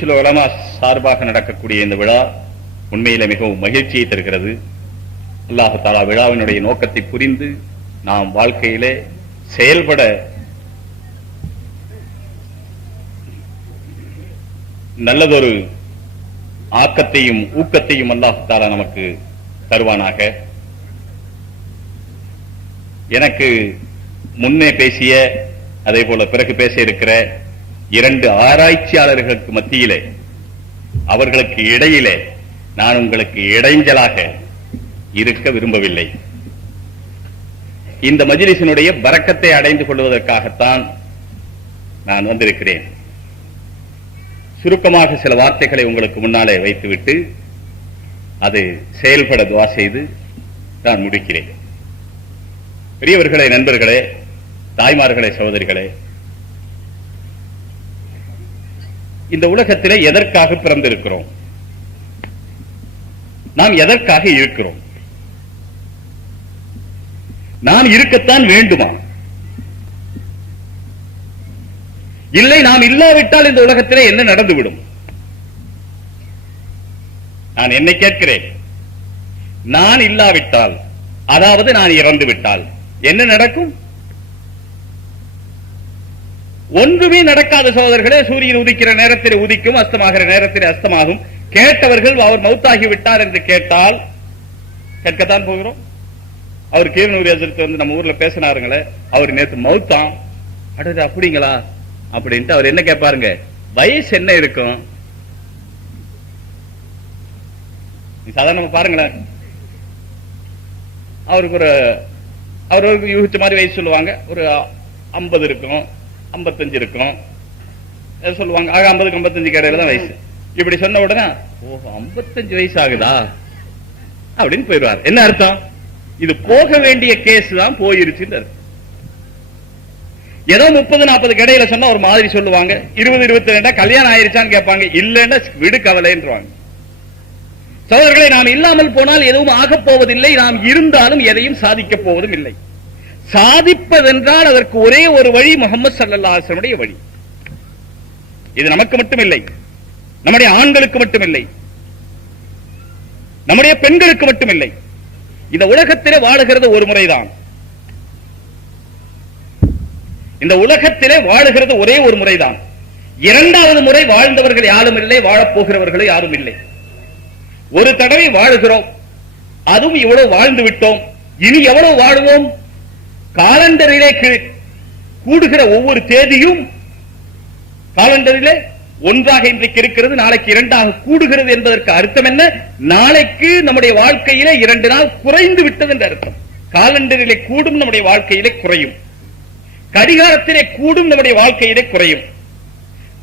சில உலமா சார்பாக நடக்கக்கூடிய இந்த விழா உண்மையில மிகவும் மகிழ்ச்சியை தருகிறது. அல்லாஹ் தஆலா விழாவினுடைய நோக்கத்தை புரிந்து நாம் வாழ்க்கையிலே செயல்பட நல்லதொரு ஆக்கத்தையும் ஊக்கத்தையும் அல்லாஹ் தஆலா நமக்கு தருவானாக. எனக்கு முன்னே பேசிய அதே போல பிறகு பேச இருக்கிற இரண்டு ஆராய்ச்சியாளர்களுக்கு மத்தியிலே அவர்களுக்கு இடையிலே நான் உங்களுக்கு இடைஞ்சலாக இருக்க விரும்பவில்லை. இந்த மஜ்லிஸினுடைய பரக்கத்தை அடைந்து கொள்வதற்காகத்தான் நான் வந்திருக்கிறேன். சுருக்கமாக சில வார்த்தைகளை உங்களுக்கு முன்னாலே வைத்துவிட்டு அது செயல்பட துஆ செய்து நான் முடிக்கிறேன். பெரியவர்களே, நண்பர்களே, தாய்மார்களே, சகோதரிகளே, இந்த உலகத்திலே எதற்காக பிறந்திருக்கிறோம்? நாம் எதற்காக இருக்கிறோம்? நாம் இருக்கத்தான் வேண்டுமா? இல்லை, நாம் இல்லாவிட்டால் இந்த உலகத்திலே என்ன நடந்துவிடும்? நான் என்னை கேட்கிறேன். நான் இல்லாவிட்டால், அதாவது நான் இறந்து விட்டால் என்ன நடக்கும்? ஒன்றுமே நடக்காத சகோதரர்களே. சூரியன் உதிக்கிற நேரத்தில் உதிக்கும், அஸ்தமாகிற நேரத்தில் அஸ்தமாகும். கேட்டவர்கள் அவர் மௌத்தாகி விட்டார் என்று கேட்டால் கேட்கத்தான் போகிறோம். அவர் கீரனூர் எதிர்த்து வந்து நம்ம ஊர்ல பேசினாருங்களே, அவர் நேற்று மௌத்தான். அடுத்து அப்படிங்களா அப்படின்ட்டு அவர் என்ன கேட்பாருங்க? வயசு என்ன இருக்கும்? சாதாரண பாருங்களேன், அவருக்கு யூகிச்ச மாதிரி வயசு சொல்லுவாங்க. ஒரு 50 இருக்கும், 55 இருக்கும் சொல்லுவாங்க. ஆக 50க்கு 55 இடையில தான் வயசு. இப்படி சொன்ன உடனே 55 வயசு ஆகுதா அப்படின்னு போயிடுவார். என்ன அர்த்தம்? இது போக வேண்டிய கேஸ் தான் போயிருச்சு. ஏதோ 30-40 இடையில சொன்னா ஒரு மாதிரி சொல்லுவாங்க. 20-22 கல்யாணம் ஆயிருச்சான்னு கேட்பாங்க. இல்லன்னா விடு கவலைன்றாங்க. சகோதரர்களை, நாம் இல்லாமல் போனால் எதுவும் ஆகப் போவதில்லை. நாம் இருந்தாலும் எதையும் சாதிக்கப் போவதும் இல்லை. சாதிப்பதென்றால் அதற்கு ஒரே ஒரு வழி, முஹம்மது ஸல்லல்லாஹு அலைஹி வஸல்லம் வழி. இது நமக்கு மட்டுமில்லை, நம்முடைய ஆண்களுக்கு மட்டுமில்லை, நம்முடைய பெண்களுக்கு மட்டுமில்லை. இந்த உலகத்திலே வாழுகிறது ஒரு முறைதான். இந்த உலகத்திலே வாழுகிறது ஒரே ஒரு முறைதான். இரண்டாவது முறை வாழ்ந்தவர்கள் யாரும் இல்லை, வாழப்போகிறவர்கள் யாரும் இல்லை. ஒரு தடவை வாழுகிறோம், அதுவும் இவ்வளவு வாழ்ந்து விட்டோம். இனி எவ்வளவு வாழுவோம்? காலண்டரிலே கூடுகிற ஒவ்வொரு தேதியும் காலண்டரிலே ஒன்றாக இன்றைக்கு இருக்கிறது, நாளைக்கு 2ஆக கூடுகிறது என்பதற்கு அர்த்தம் என்ன? நாளைக்கு நம்முடைய வாழ்க்கையிலே 2 நாள் குறைந்து விட்டது என்று அர்த்தம். காலண்டரிலே கூடும், நம்முடைய வாழ்க்கையிலே குறையும். கடிகாரத்திலே கூடும், நம்முடைய வாழ்க்கையிலே குறையும்.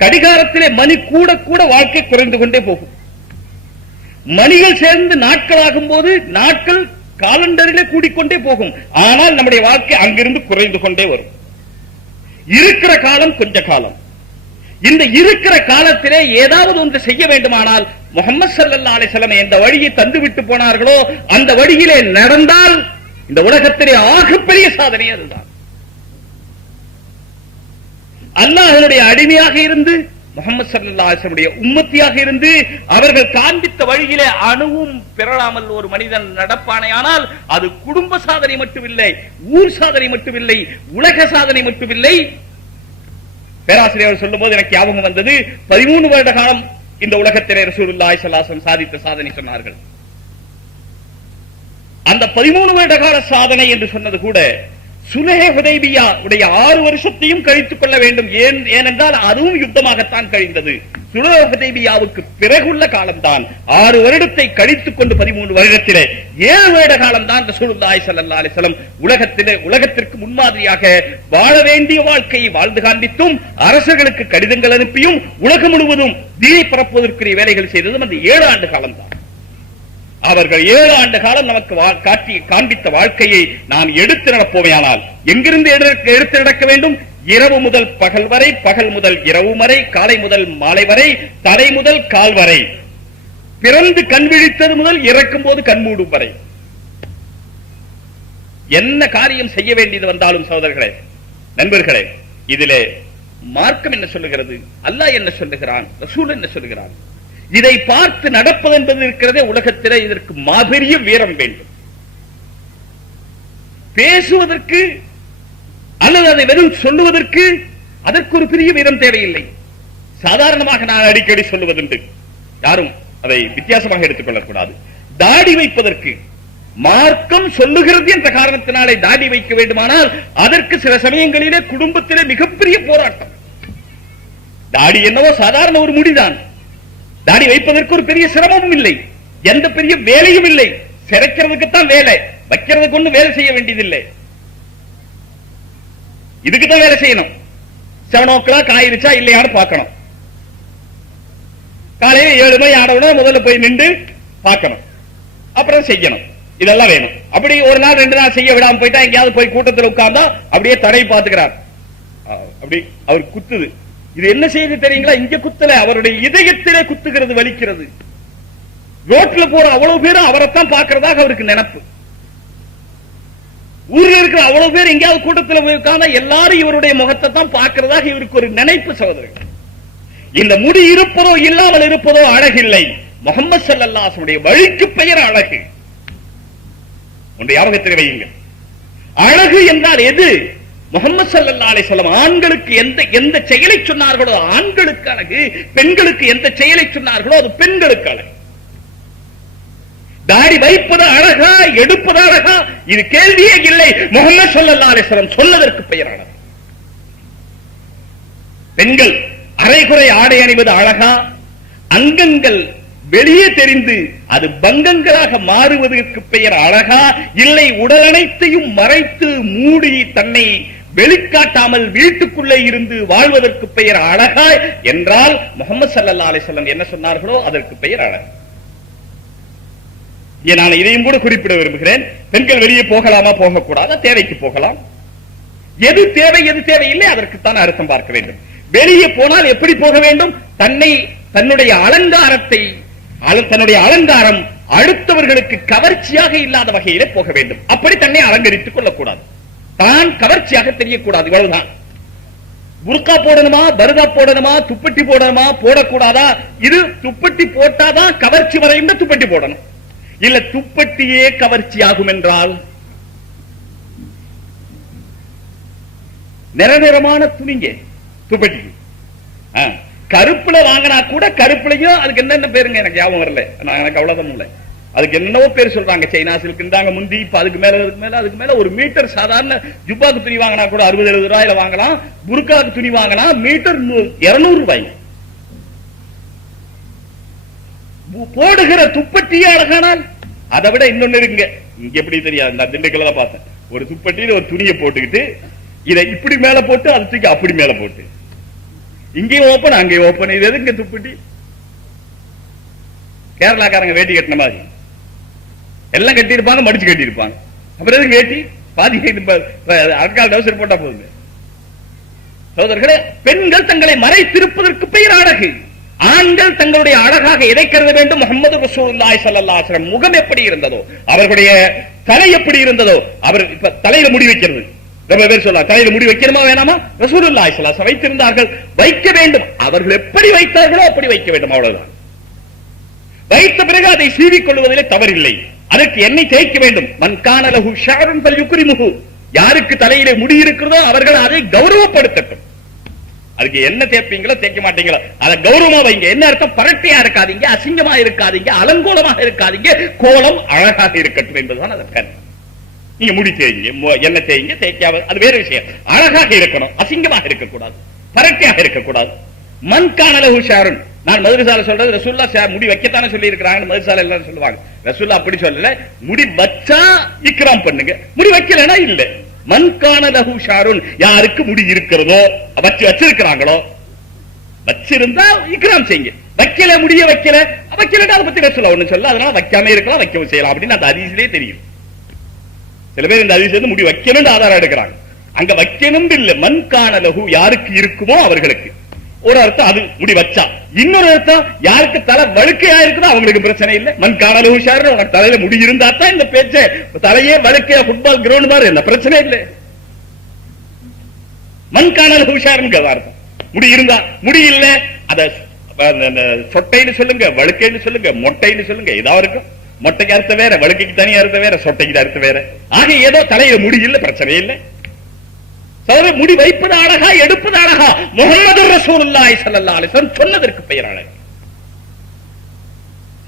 கடிகாரத்திலே மணி கூட கூட வாழ்க்கை குறைந்து கொண்டே போகும். மணிகள் சேர்ந்து நாட்களாகும் போது நாட்கள் காலண்டரிலே கூடிக்கொண்டே போகும். ஆனால் நம்முடைய வாழ்க்கை அங்கிருந்து குறைந்து கொண்டே வரும். இருக்கிற காலம் கொஞ்ச காலம். இந்த இருக்கிற காலத்திலே ஏதாவது ஒன்று செய்ய வேண்டுமானால் முஹம்மது ஸல்லல்லாஹு அலைஹி வஸல்லம் எந்த வழியை தந்துவிட்டு போனார்களோ அந்த வழியிலே நடந்தால் இந்த உலகத்திலே ஆகப்பெரிய சாதனை அதுதான். அல்லாஹ்வுடைய அடிமையாக இருந்து, முஹம்மது ஸல்லல்லாஹு அலைஹி வஸல்லம் உம்மத்தியாக இருந்து, அவர்கள் காண்பித்த வழியிலே அணுவும் பிறழாமல் ஒரு மனிதன் நடப்பானையானால் அது குடும்ப சாதனை மட்டுமில்லை, ஊர் சாதனை மட்டுமில்லை, உலக சாதனை மட்டுமில்லை. பேராசிரியர் சொல்லும் போது எனக்கு ஞாபகம் வந்தது, 13 வருட காலம் இந்த உலகத்திலே ரசூலுல்லாஹி ஸல்லல்லாஹு அலைஹி வஸல்லம் சாதித்த சாதனை சொன்னார்கள். அந்த 13 வருட கால சாதனை என்று சொன்னது கூட சுலஹ் ஹுதைபியா உடைய 6 வருஷத்தையும் கழித்துக் கொள்ள வேண்டும். ஏனென்றால் அதுவும் யுத்தமாகத்தான் கழிந்தது. சுலஹ் ஹுதைபியாவுக்கு பிறகுள்ள காலம்தான் 6 வருடத்தை கழித்துக் கொண்டு 13 வருடத்திலே 7 வருட காலம் தான் ரசூலுல்லாஹி ஸல்லல்லாஹு அலைஹி வஸல்லம் உலகத்திற்கு முன்மாதிரியாக வாழ வேண்டிய வாழ்க்கையை வாழ்ந்து காண்பித்தும், அரசர்களுக்கு கடிதங்கள் அனுப்பியும், உலகம் முழுவதும் தீனை பரப்புவதற்குரிய வேலைகள் செய்ததும் அந்த 7 ஆண்டு காலம் தான். அவர்கள் 7 ஆண்டு காலம் நமக்கு காண்பித்த வாழ்க்கையை நாம் எடுத்து நடப்போமையானால் எங்கிருந்து எடுத்து நடக்க வேண்டும்? இரவு முதல் பகல் வரை, பகல் முதல் இரவு வரை, காலை முதல் மாலை வரை, தலை முதல் கால் வரை, பிறந்து கண் விழித்தது முதல் இறக்கும் போது கண்மூடும் வரை என்ன காரியம் செய்ய வேண்டியது வந்தாலும் சகோதரர்களே, நண்பர்களே, இதிலே மார்க்கம் என்ன சொல்லுகிறது, அல்லாஹ் என்ன சொல்லுகிறான், ரசூல் என்ன சொல்லுகிறான், இதை பார்த்து நடப்பது என்பது இருக்கிறதே உலகத்திலே இதற்கு மாபெரிய வீரம் வேண்டும். பேசுவதற்கு அல்லது அதை வெறும் சொல்லுவதற்கு அதற்கு ஒரு பெரிய வீரம் தேவையில்லை. சாதாரணமாக நான் அடிக்கடி சொல்லுவதுண்டு, யாரும் அதை வித்தியாசமாக எடுத்துக் கொள்ளக்கூடாது. தாடி வைப்பதற்கு மார்க்கம் சொல்லுகிறது என்ற காரணத்தினாலே தாடி வைக்க வேண்டுமானால் அதற்கு சில சமயங்களிலே குடும்பத்திலே மிகப்பெரிய போராட்டம். தாடி என்னவோ சாதாரண ஒரு முடிதான். தாடி வைப்பதற்கு ஒரு பெரிய சிரமமும் இல்லை, எந்த பெரிய வேலையும் இல்லை. சிறைக்கிறதுக்குத்தான் வேலை, வைக்கிறதுக்கு ஒண்ணு வேலை செய்ய வேண்டியதில்லை. இதுக்குதான் வேலை செய்யணும். 7 o'clock ஆயிருச்சா இல்லையான்னு பார்க்கணும். காலையில் 7 மணி ஆனவுடனே முதல்ல போய் நின்று பார்க்கணும், அப்புறம் செய்யணும். இதெல்லாம் வேணும். அப்படி ஒரு நாள் 2 நாள் செய்ய விடாம போயிட்டா எங்கேயாவது போய் கூட்டத்தில் உட்கார்ந்தா அப்படியே தடை பார்த்துக்கிறார். அப்படி அவர் குத்துது. இது என்ன செய்து தெரியுங்களா? இங்க குத்தல, அவருடைய இதயத்திலே குத்துகிறது, வலிக்கிறது. ரோட்ல போற அவ்வளவு பேரும் அவரைத்தான் பார்க்கிறதாக அவருக்கு நினைப்பு. ஊர்ல இருக்கிற அவ்வளவு பேர் எங்கேயாவது கூட்டத்தில் போய் உட்கார்ந்தா எல்லாரும் இவருடைய முகத்தை தான் பார்க்கிறதாக இவருக்கு ஒரு நினைப்பு. சகோதரர்கள், இந்த முடி இருப்பதோ இல்லாமல் இருப்பதோ அழகில்லை. முஹம்மது ஸல்லல்லாஹு அலைஹி வஸல்லம் வழிக்கு பெயர் அழகு. ஒன்றை ஞாபகத்தில் வையுங்கள். அழகு என்றால் எது? முஹம்மது ஸல்லல்லாஹு அலைஹி வஸல்லம் ஆண்களுக்கு எந்த செயலை சொன்னார்களோ ஆண்களுக்கு அழகு, பெண்களுக்கு எந்த செயலை சொன்னார்களோ அது பெண்களுக்கு அழகு. தாடி வைப்பது அழகா, எடுப்பது அழகா, இது கேள்வியே இல்லை. முஹம்மது ஸல்லல்லாஹு அலைஹி வஸல்லம் சொல்லதற்கு பெயர் அழகு. பெண்கள் அரைகுறை ஆடை அணிவது அழகா, அங்கங்கள் வெளியே தெரிந்து அது பங்கங்களாக மாறுவதற்கு பெயர் அழகா, இல்லை உடல் அனைத்தையும் மறைத்து மூடி தன்னை வெளிக்காட்டாமல் வீட்டுக்குள்ளே இருந்து வாழ்வதற்கு பெயர் அழகா என்றால் முஹம்மது ஸல்லல்லாஹு அலைஹி வஸல்லம் என்ன சொன்னார்களோ அதற்கு பெயர் அழகு. நான் இதையும் கூட குறிப்பிட விரும்புகிறேன். பெண்கள் வெளியே போகலாமா, போகக்கூடாதா, தேவைக்கு போகலாம். எது தேவை எது தேவையில்லை அதற்குத்தான் அர்த்தம் பார்க்க வேண்டும். வெளியே போனால் எப்படி போக வேண்டும்? தன்னுடைய அலங்காரம் அடுத்தவர்களுக்கு கவர்ச்சியாக இல்லாத வகையிலே போக வேண்டும். அப்படி தன்னை அலங்கரித்துக் கொள்ளக்கூடாது, தான் கவர்ச்சியாக தெரியக்கூடாது. இவ்வளவுதான். புர்கா போடணுமா, பர்தா போடணுமா, துப்பட்டி போடணுமா, போடக்கூடாதா? இது துப்பட்டி போட்டாதான் கவர்ச்சி வரையும் துப்பட்டி போடணும். இல்ல துப்பட்டியே கவர்ச்சி ஆகும் என்றால் நிறநிறமான துணிங்க துப்பட்டி கருப்புல வாங்கினா கூட கருப்புலையும் அதுக்கு என்னென்ன பேருங்க எனக்கு ஞாபகம் வரல, எனக்கு அவ்வளவுதான் இல்லை. அதுக்கு என்னவோ பேர் சொல்றாங்க. சைனா சில்க் முந்தி, இப்ப அதுக்கு மேல ஒரு மீட்டர் சாதாரண ஜுப்பாக்கு துணி வாங்கினா கூட 60-70 ரூபாயில வாங்கலாம். புர்காக்கு துணி வாங்கினா மீட்டர் 200 ரூபாய். போடுகிற துப்பட்டியே அழகானால் அதை விட இன்னொன்னு இருக்குங்க. இங்க எப்படி தெரியாது, நான் திண்டுக்கல்ல பார்த்தேன். ஒரு துப்பட்டியில ஒரு துணியை போட்டுக்கிட்டு இதை இப்படி மேல போட்டு அது தூக்கி அப்படி மேல போட்டு இங்கேயும் ஓப்பன் அங்கேயும் ஓப்பன். இது எதுங்க துப்பட்டி? கேரளாக்காரங்க வேட்டி கட்டின மாதிரி எல்லாம் கட்டியிருப்பாங்க, மடிச்சு கட்டியிருப்பாங்க. அப்புறம் எதுக்கு வேட்டி? பாதி அக்கால் டவுசர் போட்டா போதுங்க. சகோதரர்களே, பெண்கள் தங்களை மறைத்திருப்பதற்கு பெயர் அழகு. ஆண்கள் தங்களுடைய அழகாக எதை கருத வேண்டும்? முஹம்மது ரசூலுல்லாஹி ஸல்லல்லாஹு அலைஹி வஸல்லம் முகம் எப்படி இருந்ததோ, அவர்களுடைய தலை எப்படி இருந்ததோ. அவர் இப்ப தலையில முடி வைக்கிறது, ரொம்ப பேர் சொல்ல தலையில முடி வைக்கணுமா வேணாமா? ரசூலுல்லாஹி ஸல்லல்லாஹு அலைஹி வஸல்லம் வைத்திருந்தார்கள், வைக்க வேண்டும். அவர்கள் எப்படி வைத்தார்களோ அப்படி வைக்க வேண்டும், அவ்வளவுதான். வைத்த பிறகு அதை சீவிக் கொள்வதிலே தவறில்லை. அதற்கு எண்ணெய் தேய்க்க வேண்டும். மன் கான லஹு ஷஅருன் ஃபல்யுக்ரிமுஹு, யாருக்கு தலையிலே முடி இருக்கிறதோ அவர்கள் அதை கௌரவப்படுத்தட்டும். அதுக்கு என்ன தேய்ப்பீங்களோ தேய்க்க மாட்டீங்களோ அதை கௌரவமா வைங்க. என்ன அர்த்தம்? பரட்டையா இருக்காதீங்க, அசிங்கமா இருக்காதீங்க, அலங்கோலமாக இருக்காதீங்க, கோலம் அழகாக இருக்கட்டும் என்பதுதான் அதற்கு. நீங்க முடி தேய்ங்க, என்ன தேய்ங்க, தேய்க்காம அது வேற விஷயம். அழகாக இருக்கணும், அசிங்கமாக இருக்கக்கூடாது, பரட்டையாக இருக்கக்கூடாது. மன் கான லஹு ஷஅருன், நான் மதுரசால சொல்றது ரசூலுல்லாஹ் முடி வைக்கத்தானே சொல்லி இருக்கிறாங்க. மதுரசால எல்லாரும் சொல்லுவாங்க, ரசூலுல்லாஹ் அப்படி சொல்லல. முடி வச்சா இக்ராம் பண்ணுங்க, முடி வைக்கலனா இல்ல. மன் கான லஹு ஷஅருன், யாருக்கு முடி இருக்கிறதோ வச்சிருக்கிறாங்களோ, வச்சிருந்தா இக்ராம் செய்யுங்க. வைக்கல, முடிய வைக்கலனா அதை பத்தி ரசூலுல்லாஹ் ஒண்ணு சொல்ல, அதனால வைக்காம இருக்கலாம், வைக்கவும் செய்யலாம் அப்படின்னு அந்த ஹதீஸ்லயே தெரியும். சில பேர் இந்த ஹதீஸ் வந்து முடி வைக்கணும்னு ஆதாரம் எடுக்கிறாங்க. அங்க வைக்கணும் இல்ல, மன் கான லஹு, யாருக்கு இருக்குமோ அவர்களுக்கு. ஒரு அர்த்தம் அது முடி வச்சா. இன்னொரு அர்த்தம் யாருக்கு தலை வழுக்கையா இருக்குதோ அவங்களுக்கு பிரச்சனை இல்லை. மன் கான லஹு ஷஅருன், உனக்கு தலையில முடி இருந்தா தான் இந்த பேச்சை, தலையே வழுக்கையா ஃபுட்பால் கிரவுண்ட் மாதிரி என்ன பிரச்சனை இல்லை. மன் கான லஹு ஷஅருன் அர்த்தம். முடி இருந்தா முடி இல்ல அத சொட்டைன்னு சொல்லுங்க, வழுக்கைன்னு சொல்லுங்க, மொட்டைன்னு சொல்லுங்க, ஏதாவது இருக்கும். மொட்டைக்கு அர்த்தம் வேற, வழுக்கைக்கு தனி அர்த்தம் வேற, சொட்டைக்கு அர்த்தம் வேற. ஆக ஏதோ தலையில முடி இல்ல, பிரச்சனை இல்லை. முடி வைப்பது அழகா, எடுப்பது அழகா. முஹம்மது ரசூலுல்லாஹி ஸல்லல்லாஹு அலைஹி வஸல்லம் சொன்னதற்கு பெயர் அழகு.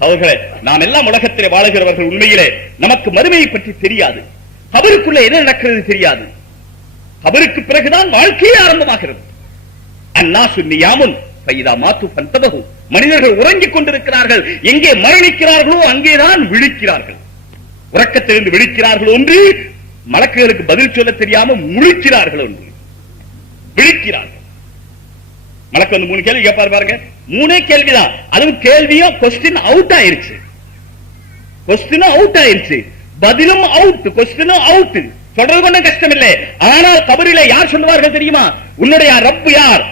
அவர்களே, நாம் எல்லாம் உலகத்திலே வாழுகிறவர்கள். உண்மையிலே நமக்கு மறுமையை பற்றி தெரியாது, கபருக்குள்ள என்ன நடக்கிறது தெரியாது. கபருக்கு பிறகுதான் வாழ்க்கையே ஆரம்பமாகிறது. அன்னாசு நியாமுன் ஃபைதா மாத்து ஃபன்தபஹு. மனிதர்கள் உறங்கிக் கொண்டிருக்கிறார்கள், எங்கே மரணிக்கிறார்களோ அங்கேதான் விழிக்கிறார்கள். உறக்கத்திலிருந்து விழிக்கிறார்கள் ஒன்று, மலக்குகளுக்கு பதில் சொல்ல தெரியாம முழிக்கிறார்கள் ஒன்று, விழிக்கிறார்கள். மலக்கு வந்து 3 கேள்வி கேட்பாரு பாருங்க, 3 கேள்விதான். அதுவும் கேள்வியும் கொஸ்டின் அவுட் ஆயிருச்சு, கொஸ்டினும் அவுட் ஆயிருச்சு, பதிலும் அவுட், கொஸ்டினும் அவுட். சொல்றது கொஞ்சம் கஷ்டம் இல்லை. ஆனால் கபரிலே யார் சொல்லுவார்கள் தெரியுமா? உன்னுடைய ரப்பு யார்,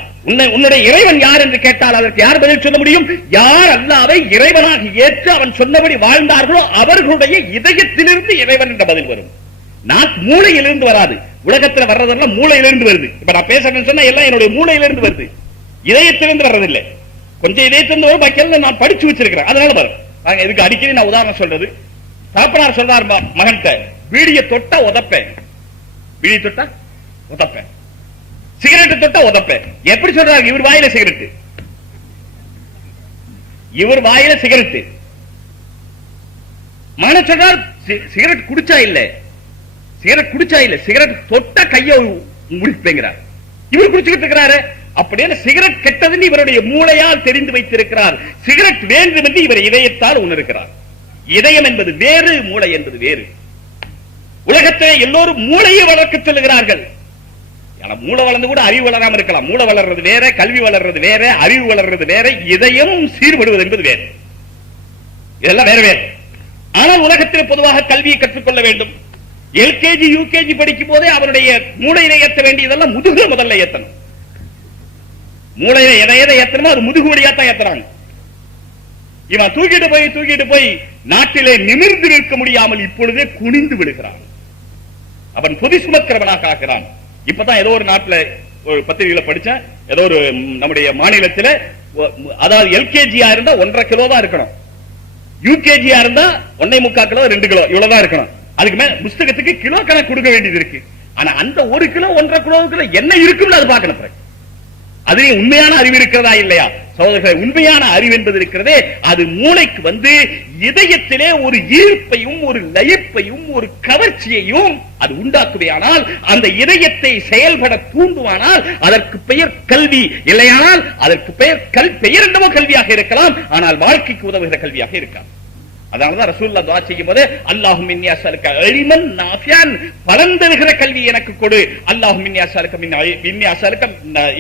உன்னுடைய இறைவன் யார் என்று கேட்டால் அதற்கு யார் பதில் சொல்ல முடியும்? யார் அல்லாஹ்வை இறைவனாக ஏற்று அவன் சொன்னபடி வாழ்ந்தார்களோ அவர்களுடைய இதயத்திலிருந்து இறைவன் என்ற பதில் வரும். நான் மூளையிலிருந்து வராது. உலகத்தில் வர்றதெல்லாம் மூளையிலிருந்து வருது. இப்ப நான் பேசுறேன்னு சொன்னா எல்லாம் என்னுடைய மூளையிலிருந்து வருது, இதயத்திலிருந்து வர்றதில்லை. கொஞ்சம் இதயத்திலிருந்து வரும், பாக்கியெல்லாம் நான் படிச்சு வச்சிருக்கிறேன், அதனால வரும். நாங்க இதுக்கு அடிக்கடி நான் உதாரணம் சொல்றது, தாப்பனார் சொல்றார் மகன்கிட்ட, பீடியை தொட்டா உதப்பேன், பீடி தொட்டா உதப்பேன், சிகரெட் தொட்டா உதப்பேன். எப்படி சொல்றாங்க? இவர் வாயில சிகரெட், இவர் வாயில சிகரெட். மகன் சொல்றார் சிகரெட் குடிச்சா இல்ல, சிகரெட் குடிச்சா இல்ல, சிகரெட் தொட்டா கைய முடிப்பேங்கிறார். இவர் குடிச்சுக்கிட்டு இருக்கிறாரு. அப்படியே சிகரெட் கெட்டதுன்னு இவருடைய மூளையால் தெரிந்து வைத்திருக்கிறார். சிகரெட் வேண்டும் என்று இவர் இதயத்தால் உணர்கிறார். இதயம் என்பது வேறு, மூளை என்பது வேறு. உலகத்தை எல்லோரும் மூளையை வளர்க்க சொல்லுகிறார்கள். மூளை வளர்ந்து கூட அறிவு வளராம இருக்கலாம். மூளை வளர்றது வேற, கல்வி வளர்றது வேற, அறிவு வளர்றது வேற, இதயம் சீர்படுவது என்பது வேறு. இதெல்லாம் வேற வேற. ஆனால் உலகத்தில் பொதுவாக கல்வியை கற்றுக்கொள்ள வேண்டும். எல்கேஜி யூகேஜி படிக்கும் போதே அவருடைய மூளையில ஏற்ற வேண்டியதெல்லாம் முதுகுல முதல்ல ஏற்றணும். மூளையில எதை ஏற்றணுமோ அது முதுகு வழியா தான் ஏற்றுறாங்க. இவன் தூக்கிட்டு போய் நாட்டிலே நிமிர்ந்து நிற்க முடியாமல் இப்பொழுதே குனிந்து விடுகிறான். அவன் பொதி சுமக்கிறவனாக ஆகிறான். இப்பதான் ஏதோ ஒரு நாட்டில் ஒரு பத்திரிகையில படிச்சேன், ஏதோ ஒரு நம்முடைய மாநிலத்தில், அதாவது எல்கேஜியா இருந்தா 1.5 கிலோ தான் இருக்கணும், யூகேஜியா இருந்தா 1.25 கிலோ 2 கிலோ இவ்வளவுதான் இருக்கணும். அதுக்கு மேல புஸ்தகத்துக்கு கிலோ கணக்கு கொடுக்க வேண்டியது இருக்கு. ஆனா அந்த 1 கிலோ 1.5 கிலோவுக்குள்ள என்ன இருக்குன்னு அது பார்க்கணும். அது உண்மையான அறிவு இருக்கிறதா இல்லையா? சகோதரர்களே, உண்மையான அறிவு என்பது இருக்கிறதே, அது மூளைக்கு வந்து இதயத்திலே ஒரு ஈர்ப்பையும் ஒரு லயிப்பையும் ஒரு கவர்ச்சியையும் அது உண்டாக்குவையானால், அந்த இதயத்தை செயல்பட தூண்டுவானால் அதற்கு பெயர் கல்வி. இல்லையானால் அதற்கு பெயர் பெயர் என்னவோ கல்வியாக இருக்கலாம், ஆனால் வாழ்க்கைக்கு உதவுகிற கல்வியாக இருக்காது. அதனாலதான் ரசூலுல்லாஹ் துஆ செய்யும் போது, அல்லாஹும்ம இன்னி அஸ்அலுக இல்மன் நாஃபியன், பலன் தருகிற கல்வி எனக்கு கொடு. அல்லாஹும்ம இன்னி அஸ்அலுக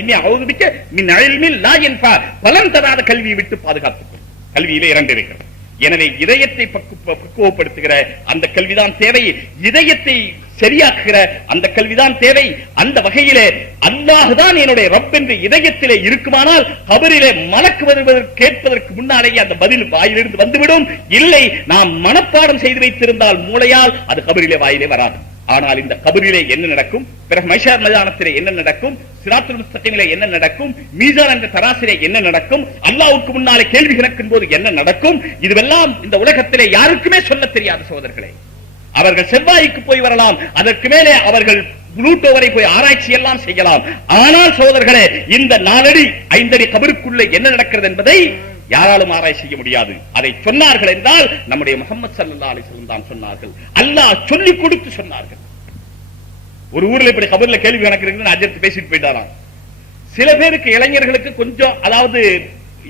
இன்னி அஊது பிக்க மின் இல்மின் லா யன்ஃபா, பலன் தராத கல்வியை விட்டு பாதுகாத்துக்கொள். கல்வியிலே 2 இருக்கிறது. எனவே இதயத்தை பக்குவப்படுத்துகிற அந்த கல்விதான் தேவை, இதயத்தை சரியாக்குகிற அந்த கல்விதான் தேவை. அந்த வகையிலே அல்லாஹ் தான் என்னுடைய ரப் என்று இதயத்திலே இருக்குமானால் கபரிலே மலக்கு வருவதற்கு கேட்பதற்கு முன்னாலேயே அந்த பதில் வாயிலிருந்து வந்துவிடும். இல்லை, நாம் மனப்பாடம் செய்து வைத்திருந்தால் மூளையால் அது கபரிலே வாயிலே வராது. ஆனால் இந்த கபரிலே என்ன நடக்கும், பிறகு மைஷார் மைதானத்திலே என்ன நடக்கும், சிராத்துல் முஸ்தகீமிலே என்ன நடக்கும், மீசான் என்ற தராசிலே என்ன நடக்கும், அல்லாஹ்வுக்கு முன்னாலே கேள்வி கணக்கின் போது என்ன நடக்கும், இதுவெல்லாம் இந்த உலகத்திலே யாருக்குமே சொல்ல தெரியாத சகோதரர்களே. அவர்கள் செவ்வாய்க்கு போய் வரலாம், அதற்கு மேலே அவர்கள் புளூட்டோ வரை போய் ஆராய்ச்சி எல்லாம் செய்யலாம். ஆனால் சகோதரர்களே, இந்த 4 அடி 5 அடி கபருக்குள்ள என்ன நடக்கிறது என்பதை யாராலும் ஆராய்ச்சி செய்ய முடியாது. அதை சொன்னார்கள் என்றால் நம்முடைய முஹம்மது ஸல்லல்லாஹு அலைஹி வஸல்லம் தான் சொன்னார்கள். அல்லாஹ் சொல்லிக் கொடுத்து சொன்னார்கள். ஒரு ஊர்ல இப்படி கபர்ல கேள்வி கணக்கு இருக்குன்னு அஜர்த்து பேசிட்டு போயிட்டாராம். சில பேருக்கு, இளைஞர்களுக்கு கொஞ்சம் அதாவது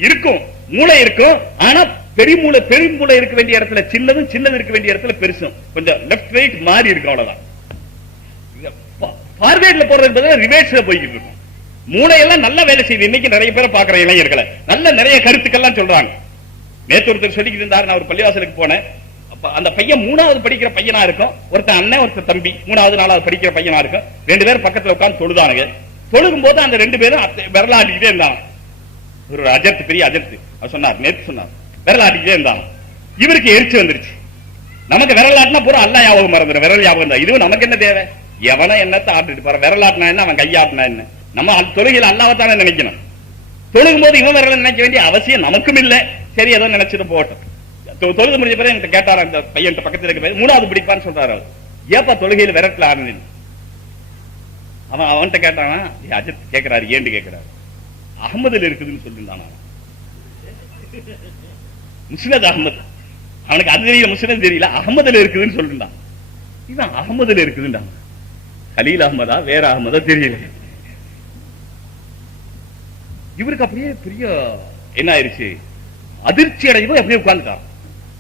இருக்கும், மூளை இருக்கும். ஆனா பெருமூளை இருக்க வேண்டிய இடத்துல சின்னதும், சின்னது இருக்க வேண்டிய இடத்துல பெருசும், கொஞ்சம் லெப்ட் ரைட் மாறி இருக்கும், அவ்வளவுதான். ஃபார்வேர்ட்ல போறது என்பது ரிவர்ஸ்ல போய்கிட்டு இருக்கும். மூளையெல்லாம் நல்ல வேலை செய்யுது. இன்னைக்கு நிறைய பேரை பாக்குற இளைஞர்களை நிறைய கருத்துக்கள்லாம் சொல்றாங்க. நேற்று ஒருத்தர் சொல்லிக்கிட்டு இருந்தாரு, நான் ஒரு பள்ளிவாசலுக்கு போனேன். அந்த பையன் 3வது படிக்கிற பையனா இருக்கும், ஒருத்தன் அண்ணன் ஒருத்தர் தம்பி 3வது 4வது படிக்கிற பையனா இருக்கும். 2 பேரும் பக்கத்துல உட்கார்ந்து தொழுதானுங்க. தொழுகும் போது அந்த 2 பேரும் விரலாடிக்கிட்டே இருந்தாங்க. ஒரு அஜர்த்து, பெரிய அஜர்த்து, அவர் சொன்னார், நேற்று சொன்னார், விரலாடிக்கிட்டே இருந்தாங்க. இவருக்கு எரிச்சு வந்துருச்சு. நமக்கு விரலாட்டினா பூரா அல்லா ஞாபகம் மறந்துடும், விரல் ஞாபகம் தான். இதுவும் நமக்கு என்ன தேவை? எவனை என்னத்தை ஆட்டிட்டு போற, விரலாட்டினா என்ன, அவன் கையாட்டினா என்ன, நம்ம தொழுகையில் அல்லாஹ்வைத்தானே நினைக்கணும். தொழுகும் போது இவன் வரல நினைக்க வேண்டிய அவசியம் நமக்கும் இல்ல. சரி ஏதோ நினைச்சிட்டு போட்டோம். தொழுது முடிஞ்ச பிறகு என்கிட்ட கேட்டாரா, அந்த பையன் பக்கத்தில் இருக்க மூணாவது பிடிப்பான்னு சொல்றாரு. ஏப்பா தொழுகையில் விரட்டல ஆரம்பிச்சு அவன்கிட்ட கேட்டானா, அஜித் கேட்கிறாரு, ஏண்டு கேட்கிறாரு, அகமதுல இருக்குதுன்னு சொல்லிருந்தானா, முஸ்னத் அகமது. அவனுக்கு அது தெரியல, முஸ்னத் தெரியல, அகமதுல இருக்குதுன்னு சொல்லிருந்தான். இவன் அகமதுல இருக்குதுன்றான். கலீல் அகமதா வேற அகமதா தெரியல. இவருக்கு அப்படியே பெரிய என்ன ஆயிருச்சு, அதிர்ச்சி அடைவு. அப்படியே உட்கார்ந்துட்டான்.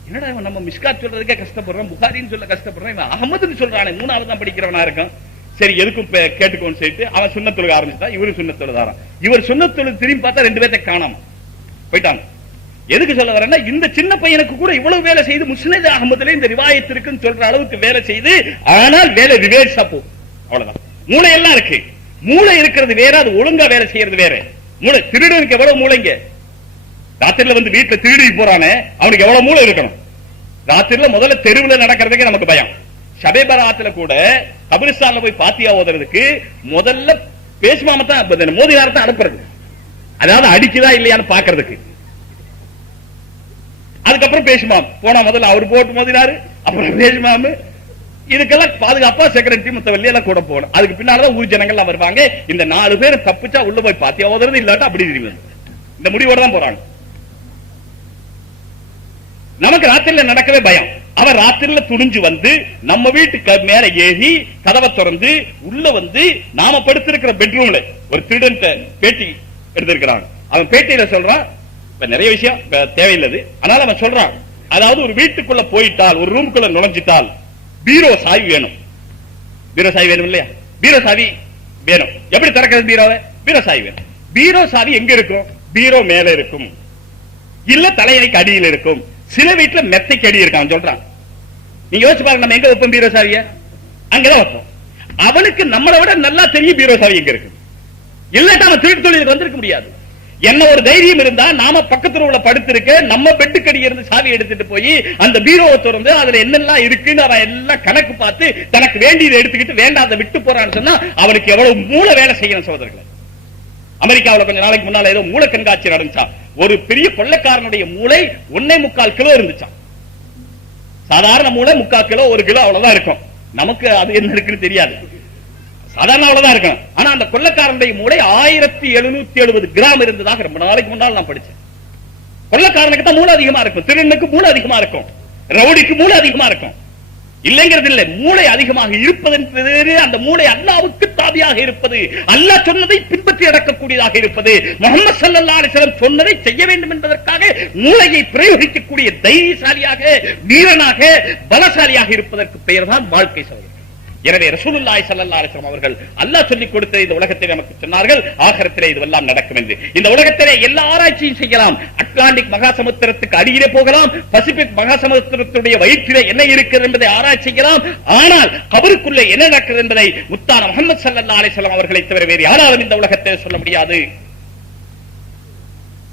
என்னடா இவன் நம்ம மிஷ்காத் சொல்றதுக்கே கஷ்டப்படுறான், புகாரின்னு சொல்ல கஷ்டப்படுறான், இவன் அகமதுன்னு சொல்றானே, மூணாவது தான் படிக்கிறவனா இருக்கான். சரி எதுக்கும் கேட்டுக்கோன்னு சொல்லிட்டு அவன் சுன்னத் தொழுக ஆரம்பிச்சுட்டான். இவரு சுன்னத் தொழுதாராம். இவர் சுன்னத் தொழுது திரும்பி பார்த்தா ரெண்டு பேர்த்த காணாம போயிட்டாங்க. எதுக்கு சொல்ல வரேன்னா, இந்த சின்ன பையனுக்கு கூட இவ்வளவு வேலை செய்து முஸ்னத் அகமதுல இந்த ரிவாயத் இருக்குன்னு சொல்ற அளவுக்கு வேலை செய்து, ஆனால் வேலை ரிவேர்ஸா போ. அவ்வளவுதான். மூளை எல்லாம் இருக்கு. மூளை இருக்கிறது வேற, அது ஒழுங்கா வேலை செய்யறது வேற. மூளை திருடனுக்கு எவ்வளவு மூளைங்க. ராத்திரில வந்து வீட்டுல திருடி போறானே, அவனுக்கு எவ்வளவு மூளை இருக்கணும். ராத்திரில முதல்ல தெருவில் நடக்கிறதுக்கே நமக்கு பயம். ஷபே பராத்துல கூட கபிரிஸ்தான்ல போய் பாத்தியா ஓதுறதுக்கு முதல்ல பேசுமாமத்தான் மோதினாரத்தான் அனுப்புறது. அதாவது அடிக்குதா இல்லையான்னு பாக்குறதுக்கு. அதுக்கப்புறம் பேசுமாம் போனா முதல்ல அவர் போட்டு மோதினாரு, அப்புறம் பேசுமாமு. இதுக்கெல்லாம் பாதுகாப்பா செக்ரட்டரி மத்தவல்லி எல்லாம் கூட போகணும். அதுக்கு பின்னால்தான் ஊர் ஜனங்கள் வருவாங்க. இந்த 4 பேர் தப்பிச்சா உள்ள போய் பாத்தியா ஓதுறது, இல்லாட்டா அப்படி திரும்பி இந்த முடிவோட தான் போறாங்க. நமக்கு ராத்திரில நடக்கவே பயம். அவர் ராத்திரில துணிஞ்சு வந்து நம்ம வீட்டுக்கு மேல ஏறி கதவை திறந்து உள்ள வந்து நாம படுத்திருக்கிற பெட்ரூம்ல ஒரு திருடன் பேட்டி எடுத்திருக்கிறான். அவன் பேட்டியில சொல்றான், நிறைய விஷயம் தேவையில்லது, ஆனால் அவன் சொல்றான், அதாவது ஒரு வீட்டுக்குள்ள போயிட்டால், ஒரு ரூமுக்குள்ள நுழைஞ்சிட்டால் பீரோ சாவி வேணும். பீரோ சாவி வேணும் இல்லையா? பீரோ சாவி வேணும். எப்படி திறக்கிறது பீரோவை? பீரோ சாவி வேணும். பீரோ சாவி எங்க இருக்கும்? பீரோ மேல இருக்கும், இல்ல தலையணைக்கு அடியில் இருக்கும். சில வீட்டுல மெத்தைக்கு அடி இருக்கான் சொல்றான். நீங்க யோசிச்சு பாருங்க, நம்ம எங்க வைப்போம் பீரோ சாவிய? அங்கதான் வைப்போம். அவனுக்கு நம்மளை விட நல்லா தெரியும் பீரோ சாவி எங்க இருக்கு. இல்லாட்டா அவன் திருட்டு தொழிலுக்கு வந்திருக்க முடியாது. என்ன ஒரு தைரியம் இருந்தா நாம பக்கத்துல உள்ள படுத்திருக்க நம்ம பெட்டுக்கடி இருந்து சாவி எடுத்துட்டு போய் அந்த பீரோவை திறந்து அதுல என்னெல்லாம் இருக்குன்னு அவன் எல்லாம் கணக்கு பார்த்து தனக்கு வேண்டியதை எடுத்துக்கிட்டு வேண்டாத விட்டு போறான்னு சொன்னா அவனுக்கு எவ்வளவு மூளை வேலை செய்யணும் சகோதரர்களே. அமெரிக்காவில் கொஞ்ச நாளைக்கு முன்னால ஏதோ மூளை கண்காட்சி நடந்துச்சா. ஒரு பெரிய கொள்ளைக்காரனுடைய மூளை 1.25 கிலோ இருந்துச்சான். சாதாரண மூளை 3/4 கிலோ 1 கிலோ அவ்வளவுதான் இருக்கும். நமக்கு அது என்ன இருக்குன்னு தெரியாது, சாதாரண அவ்வளவுதான் இருக்கும். ஆனா அந்த கொள்ளைக்காரனுடைய மூளை 1770 கிராம் இருந்ததாக ரொம்ப நாளைக்கு முன்னால் நான் படிச்சேன். கொள்ளைக்காரனுக்கு தான் மூளை அதிகமா இருக்கும், திருடனுக்கு மூளை அதிகமா இருக்கும், ரவுடிக்கு மூளை அதிகமா இருக்கும். இல்லைங்கிறது இல்லை, மூளை அதிகமாக இருப்பது என்பது அந்த மூளை அல்லாஹ்வுக்கு தாபியாக இருப்பது, அல்லாஹ் சொன்னதை பின்பற்றி நடக்கக்கூடியதாக இருப்பது, முஹம்மது ஸல்லல்லாஹு அலைஹி வஸல்லம் சொன்னதை செய்ய வேண்டும் என்பதற்காக மூளையை பிரயோகிக்கக்கூடிய தைரியசாலியாக, வீரனாக, பலசாலியாக இருப்பதற்கு பெயர் தான் வாழ்க்கை சகோதரர். எனவே ரசூலுல்லாஹி ஸல்லல்லாஹு அலைஹி வஸல்லம் அவர்கள் அல்லாஹ் சொல்லிக் கொடுத்த இந்த உலகத்தை நமக்கு சொன்னார்கள், ஆகிரத்திலே இதுவெல்லாம் நடக்கும் என்று. இந்த உலகத்திலே எல்லா ஆராய்ச்சியும் செய்யலாம். அட்லாண்டிக் மகாசமுத்திரத்துக்கு அடியிலே போகலாம், பசிபிக் மகாசமுத்திரத்துடைய வயிற்றிலே என்ன இருக்கிறது என்பதை ஆராய்ச்சி செய்யலாம். ஆனால் கபருக்குள்ளே என்ன நடக்கிறது என்பதை முத்தான முஹம்மது ஸல்லல்லாஹு அலைஹி வஸல்லம் அவர்களை தவிர வேறு யாராலும் இந்த உலகத்தை சொல்ல முடியாது.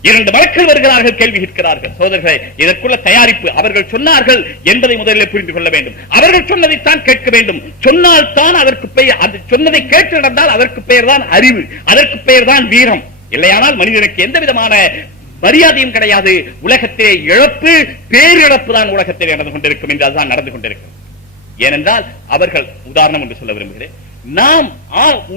2 மலக்குகள் வருகிறார்கள், கேள்வி கேட்கிறார்கள். சகோதரர்களே, இதற்குள்ள தயாரிப்பு அவர்கள் சொன்னார்கள் என்பதை முதலில் புரிந்து கொள்ள வேண்டும். அவர்கள் சொன்னதைத்தான் கேட்க வேண்டும். சொன்னால் தான் அதற்கு பெயர், அது சொன்னதை கேட்டு நடந்தால் அதற்கு பெயர் தான் அறிவு, அதற்கு பெயர் தான் வீரம். இல்லையானால் மனிதனுக்கு எந்த விதமான மரியாதையும் கிடையாது. உலகத்திலே இழப்பு, பேரிழப்பு தான் உலகத்திலே நடந்து கொண்டிருக்கும் என்று அதுதான் நடந்து கொண்டிருக்கும். ஏனென்றால் அவர்கள், உதாரணம் என்று சொல்ல விரும்புகிறேன், நாம்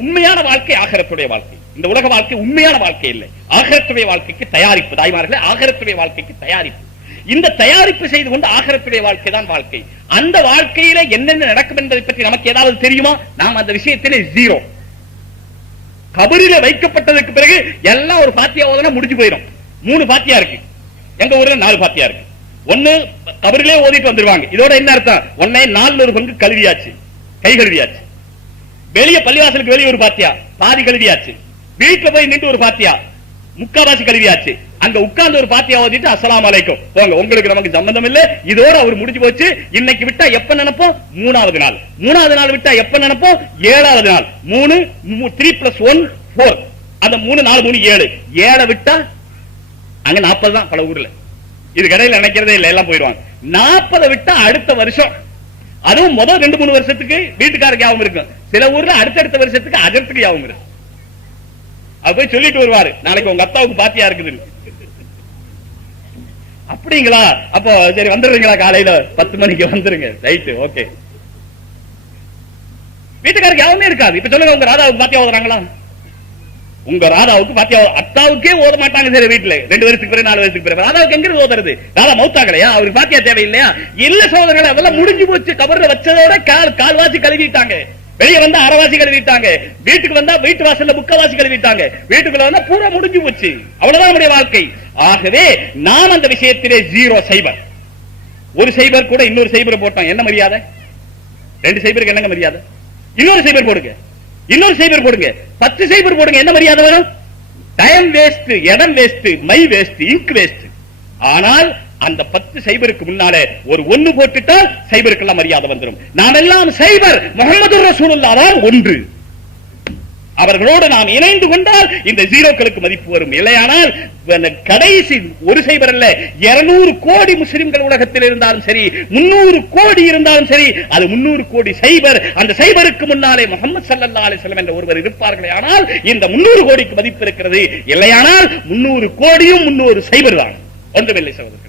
உண்மையான வாழ்க்கை ஆகிரத்துடைய வாழ்க்கை. இந்த உலக வாழ்க்கை உண்மையான வாழ்க்கை இல்லை, ஆகிரத்துடைய வாழ்க்கைக்கு தயாரிப்பு. தாய்மார்களே, ஆகிரத்துடைய வாழ்க்கைக்கு தயாரிப்பு. இந்த தயாரிப்பு செய்து கொண்டு ஆகிரத்துடைய வாழ்க்கை தான் வாழ்க்கை. அந்த வாழ்க்கையில என்னென்ன நடக்கும் என்பதை பற்றி நமக்கு ஏதாவது தெரியுமா? நாம் அந்த விஷயத்திலே ஜீரோ. கபரில வைக்கப்பட்டதற்கு பிறகு எல்லாம் ஒரு பாத்தியா ஓதுனா முடிஞ்சு போயிடும். 3 பாத்தியா இருக்கு, எங்க ஊர்ல 4 பாத்தியா இருக்கு. ஒண்ணு கபரிலே ஓதிட்டு வந்துருவாங்க. இதோட என்ன அர்த்தம்? 1/4 பங்கு கழுவியாச்சு, கை கழுவியாச்சு. வெளியே பள்ளிவாசலுக்கு வெளியே ஒரு பாத்தியா, பாதி கழுவியாச்சு. வீட்டுல போய் நின்று ஒரு பாத்தியா, முக்காவாசி கழுவியாச்சு. அங்க உட்கார்ந்து ஒரு பாத்தியா ஓதிட்டு அஸ்ஸலாமு அலைக்கும் போங்க, உங்களுக்கு நமக்கு சம்பந்தம் இல்ல, இதோட அவர் முடிஞ்சு போச்சு. இன்னைக்கு விட்டா எப்ப நினைப்போம்? 3வது நாள். 3வது நாள் விட்டா எப்ப நினைப்போம்? 7வது நாள். 3 3 + 1 4. அந்த 3 4 3 7. 7 விட்டா அங்க 40 தான் பல ஊர்ல. இது கடையில் நினைக்கிறதே இல்ல, எல்லாம் போயிடுவாங்க. 40 விட்டா அடுத்த வருஷம். அதுவும் முதல் 2-3 வருஷத்துக்கு வீட்டுக்காரருக்கு யாவும் இருக்கும். சில ஊர்ல அடுத்தடுத்த வருஷத்துக்கு அஜத்துக்கு யாவும் இருக்கும். அது போய் சொல்லிட்டு வருவாரு, நாளைக்கு உங்க அத்தாவுக்கு பாத்தியா இருக்குது. அப்படிங்களா? அப்போ சரி வந்துடுறீங்களா? காலையில 10 மணிக்கு வந்துருங்க. Right, okay. வீட்டுக்காரருக்கு யாருமே இருக்காது. இப்ப சொல்லுங்க, உங்க ராதாவுக்கு பாத்தியா ஓதுறாங்களா? உங்க ராதாவுக்கு பாத்தியா? அத்தாவுக்கே ஓத மாட்டாங்க. சரி, வீட்டுல 2 வருஷத்துக்கு பிறகு 4 வருஷத்துக்கு பிறகு ராதாவுக்கு எங்க ஓதுறது? ராதா மௌத்தாகலையா? அவருக்கு பாத்தியா தேவையில்லையா? இல்ல சகோதரர்கள், அதெல்லாம் முடிஞ்சு போச்சு. கபர்ல வச்சதோட கால்வாசி கழுவிட்டாங்க. வெளியே வந்தா அரைவாசி கழுவிட்டாங்க. வீட்டுக்கு வந்தா வீட்டு வாசல்ல முக்கவாசி கழுவிட்டாங்க. வீட்டுக்குள்ள வந்தா பூரா முடிஞ்சு போச்சு. அவ்வளவுதான் நம்முடைய வாழ்க்கை. ஆகவே நாம் அந்த விஷயத்திலே 0 சைபர். ஒரு சைபர் கூட இன்னொரு சைபர் போட்டோம், என்ன மரியாதை? 2 சைபருக்கு என்னங்க மரியாதை? இன்னொரு சைபர் போடுங்க, இன்னொரு சைபர் போடுங்க, 10 சைபர் போடுங்க, என்ன மரியாதை வரும்? டைம் வேஸ்ட், இடம் waste, my waste, ink waste. ஆனால் அந்த 10 சைபருக்கு முன்னாலே ஒரு 1 போட்டுட்டால் சைபருக்கெல்லாம் மரியாதை வந்துடும். நாம் எல்லாம் சைபர், முஹம்மது ரசூலுல்லாஹ் தான் 1. அவர்களோடு நாம் இணைந்து கொண்டால் இந்த 0க்களுக்கு மதிப்பு வரும். இல்லையானால் கடைசி ஒரு சைபர் அல்ல, 200 கோடி முஸ்லிம்கள் உலகத்தில் இருந்தாலும் சரி, 300 கோடி இருந்தாலும் சரி, அது 300 கோடி சைபர். அந்த சைபருக்கு முன்னாலே முஹம்மது ஸல்லல்லாஹு அலைஹி வஸல்லம் என்ற ஒருவர் இருப்பார்களே, ஆனால் இந்த 300 கோடிக்கு மதிப்பு இருக்கிறது. இல்லையானால் 300 கோடியும் 300 சைபர் தான், ஒன்றுமில்லை சகோதரர்களே.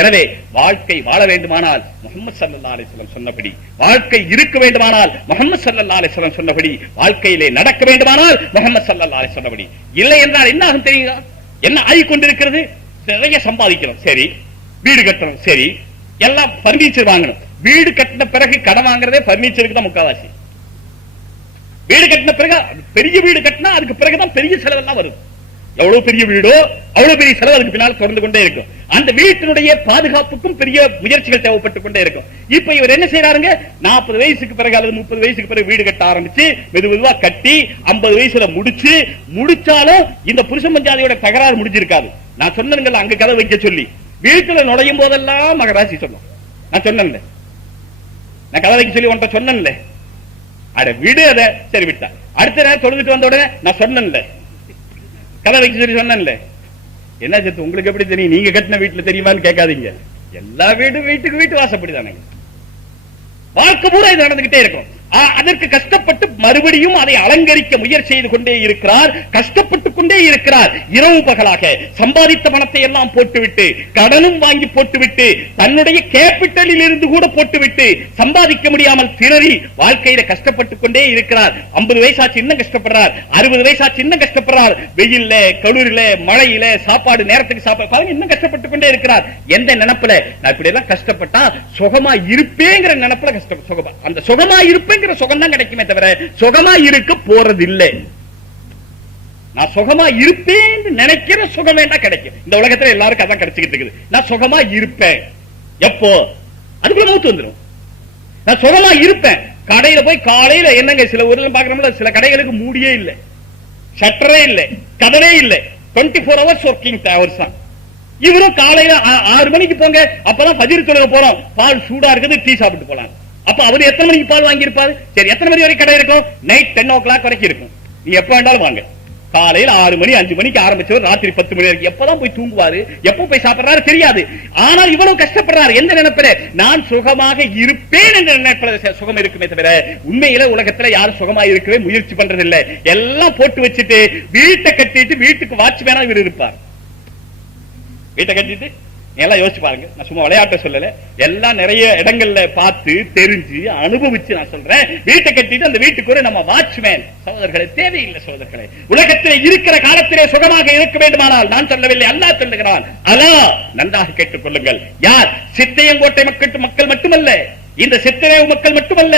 எனவே வாழ்க்கை வாழ வேண்டுமானால் முஹம்மது ஸல்லல்லாஹு அலைஹி வஸல்லம் சொன்னபடி, வாழ்க்கை இருக்க வேண்டுமானால் முஹம்மது ஸல்லல்லாஹு அலைஹி வஸல்லம் சொன்னபடி, வாழ்க்கையிலே நடக்க வேண்டுமானால் முஹம்மது ஸல்லல்லாஹு அலைஹி வஸல்லம் சொன்னபடி. இல்லை என்றால் என்ன ஆகும் தெரியுமா? என்ன ஆகிக்கொண்டிருக்கிறது? நிறைய சம்பாதிக்கணும், சரி, வீடு கட்டணும், சரி, எல்லாம் பர்னிச்சர் வாங்கணும். வீடு கட்டின பிறகு கடன் வாங்குறதே பர்னிச்சருக்கு தான் முக்காவாசி. வீடு கட்டின பிறகு, பெரிய வீடு கட்டினா அதுக்கு பிறகுதான் பெரிய செலவெல்லாம் வரும். எவ்வளவு பெரிய வீடோ அவ்வளவு பெரிய செலவு அதுக்கு பின்னால் தொடர்ந்து கொண்டே இருக்கும். அந்த வீட்டினுடைய பாதுகாப்புக்கும் பெரிய முயற்சிகள் தேவைப்பட்டுக் கொண்டே இருக்கும். இப்ப இவர் என்ன செய்யறாருங்க? 40 வயசுக்கு பிறகு அல்லது 30 வயசுக்கு பிறகு வீடு கட்ட ஆரம்பிச்சு மெதுவா கட்டி 50 வயசுல முடிச்சாலும் இந்த புருஷன் பஞ்சாதியோட தகராறு முடிஞ்சிருக்காது. நான் சொன்னேங்கல்ல, அங்க கதை வைக்க சொல்லி வீட்டுல நுழையும் போதெல்லாம் மகராசி சொன்னோம். நான் சொன்னேன்ல, நான் கதை வைக்க சொல்லி உன்ட்ட சொன்னேன்ல, அட விடு அத, சரி விட்டா. அடுத்த நேரம் தொழுதுட்டு வந்த உடனே நான் சொன்னேன்ல, கதை வைக்க சொல்லி சொன்னேன்ல. என்ன சேர்த்து உங்களுக்கு எப்படி தெரியும்? நீங்க கட்டின வீட்டுல தெரியுமான்னு கேட்காதீங்க. எல்லா வீட்டுக்கு வாசப்படிதானே. வாழ்க்கை பூரா இது நடந்துகிட்டே இருக்கும். அதற்கு கஷ்டப்பட்டு மறுபடியும் அதை அலங்கரிக்க முயற்சி செய்து கொண்டே இருக்கிறார், கஷ்டப்பட்டுக் கொண்டே இருக்கிறார். இரவு பகலாக சம்பாதித்த பணத்தை எல்லாம் போட்டுவிட்டு, கடனும் வாங்கி போட்டுவிட்டு, தன்னுடைய கேபிட்டலில் இருந்து கூட போட்டுவிட்டு சம்பாதிக்க முடியாமல் திணறி வாழ்க்கையில கஷ்டப்பட்டுக் கொண்டே இருக்கிறார். 50 வயசாச்சு இன்னும் கஷ்டப்படுறார், 60 வயசாச்சு இன்னும் கஷ்டப்படுறார். வெயில்ல, குளிரில, மழையில, சாப்பாடு நேரத்துக்கு சாப்பாடு இன்னும் கஷ்டப்பட்டுக் கொண்டே இருக்கிறார். எந்த நினைப்புல? நான் இப்படி எல்லாம் கஷ்டப்பட்டா சுகமா இருப்பேங்கிற நினைப்புல சுகமா, அந்த சுகமா இருப்பேங்கிற சுகம் தான் கிடைக்குமே தவிர சுகமா இருக்க போறது இல்லை. நான் சுகமா இருப்பேன் நினைக்கிற சுகம் வேண்டாம் கிடைக்கும். இந்த உலகத்துல எல்லாருக்கும் அதான் கிடைச்சிட்டு இருக்குது. நான் சுகமா இருப்பேன் எப்போ? அதுக்குள்ள மூத்து வந்துடும். நான் சுகமா இருப்பேன். கடையில போய் காலையில என்னங்க, சில ஊர்ல பாக்குறோம்ல, சில கடைகளுக்கு மூடியே இல்லை, ஷட்டரே இல்லை, கதனே இல்லை, 24 hours ஒர்க்கிங் ஹவர்ஸ் தான். இவரும் காலையில 6 மணிக்கு போங்க, அப்பதான் ஃபஜ்ர் தொழுக போறோம், பால் சூடா இருக்குது, டீ சாப்பிட்டு போலாம். அப்ப அவர் எத்தனை மணிக்கு பால் வாங்கி இருப்பாரு? சரி, எத்தனை மணி வரைக்கும் கடை இருக்கும்? நைட் 10 o'clock வரைக்கும் இருக்கும். நீ எப்ப வேண்டாலும் வாங்க. காலையில 6 மணி 5 மணிக்கு ஆரம்பிச்சவர் ராத்திரி 10 மணி வரைக்கும். எப்பதான் போய் தூங்குவாரு, எப்ப போய் சாப்பிடுறாரு தெரியாது. ஆனால் இவ்வளவு கஷ்டப்படுறாரு. எந்த நினைப்பில? நான் சுகமாக இருப்பேன் என்ற நினைப்பில சுகம் இருக்குமே தவிர உண்மையில உலகத்துல யாரும் சுகமா இருக்கவே முயற்சி பண்றது இல்ல. எல்லாம் போட்டு வச்சுட்டு வீட்டை கட்டிட்டு வீட்டுக்கு வாட்ச்மேனா இவர் இருப்பார். வீட்டை கட்டிட்டு எல்லாம் யோசிச்சு பாருங்க. நான் சும்மா விளையாட்ட சொல்லல, எல்லாம் நிறைய இடங்கள்ல பார்த்து தெரிஞ்சு அனுபவிச்சு நான் சொல்றேன். வீட்டை கட்டிட்டு அந்த வீட்டுக்கு நம்ம வாட்ச்மேன் சகோதரர்களே தேவையில்லை. சகோதரர்களே, உலகத்திலே இருக்கிற காலத்திலே சுகமாக இருக்க வேண்டுமானால் நான் சொல்லவில்லை, அல்லாஹ் சொல்லுகிறான். அல்லாஹ் நன்றாக கேட்டுக் கொள்ளுங்கள். யார்? சித்தையங்கோட்டை மக்கள் மட்டுமல்ல, இந்த சித்திரேவு மக்கள் மட்டுமல்ல,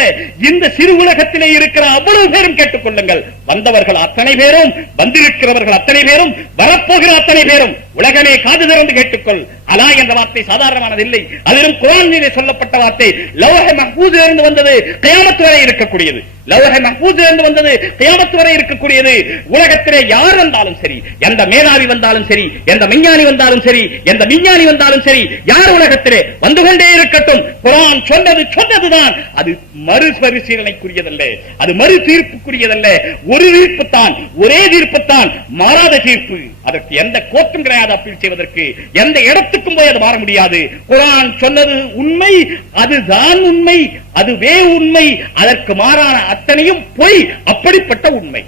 இந்த சிறு உலகத்திலே இருக்கிற அவ்வளவு பேரும் கேட்டுக் கொள்ளுங்கள். வந்தவர்கள் அத்தனை பேரும், வந்திருக்கிறவர்கள் அத்தனை பேரும், வரப்போகிற அத்தனை பேரும் உலகமே காது திறந்து கேட்டுக்கொள். அலா என்ற வார்த்தை சாதாரணமானது இல்லை. அதிலும் குர்ஆனிலே சொல்லப்பட்ட வார்த்தை லவ்ஹ மஹ்பூஸில் இருந்து வந்தது, கியாமத் வரை இருக்கக்கூடியது. லவ்ஹ மஹ்பூஸில் இருந்து வந்தது, கியாமத் வரை இருக்கக்கூடியது. உலகத்திலே யார் வந்தாலும் சரி, எந்த மேதாவி வந்தாலும் சரி, எந்த விஞ்ஞானி வந்தாலும் சரி, எந்த விஞ்ஞானி வந்தாலும் சரி, யார் உலகத்திலே வந்து கொண்டே இருக்கட்டும், குர்ஆன் சொன்னதுதான். அது மறுபரிசீலனைக்குரியதல்ல, அது மறு தீர்ப்புக்குரியதல்ல. ஒரு தீர்ப்பு தான், ஒரே தீர்ப்பு தான், மாறாத தீர்ப்பு. அதற்கு எந்த கோர்ட்டும் கிடையாது அப்பீல் செய்வதற்கு. எந்த இடத்துக்கும் போய் அது மாற முடியாது. குர்ஆன் சொன்னது உண்மை, அதுதான் உண்மை, அதுவே உண்மை. அதற்கு மாறான அத்தனையும் பொய். அப்படிப்பட்ட உண்மை.